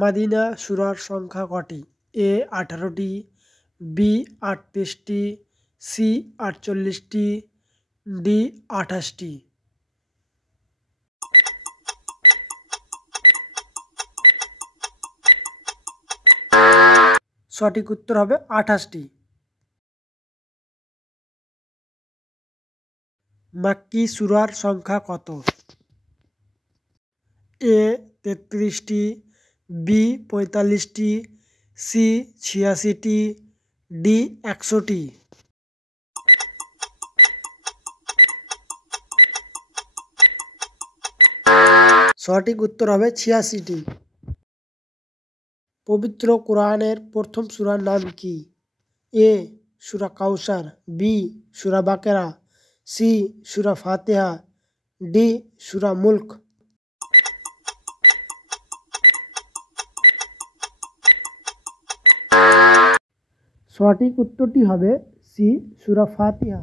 মাদিনা সূরার সংখ্যা কটি? এ 18টি, বি 38টি, সি 48টি, ডি 28টি। সঠিক উত্তর হবে 28টি। মাক্কি সূরার সংখ্যা কত? এ 33টি, বি 45টি, সি 86টি, ডি 100টি। সঠিক উত্তর হবে 86টি। পবিত্র কোরআনের প্রথম সূরার নাম কি? এ সূরা কাউসার, বি সূরা বাকেরা, সি সূরা ফাতিহা, ডি সূরা মুলক। সঠিক উত্তরটি হবে সি সূরা ফাতিহা।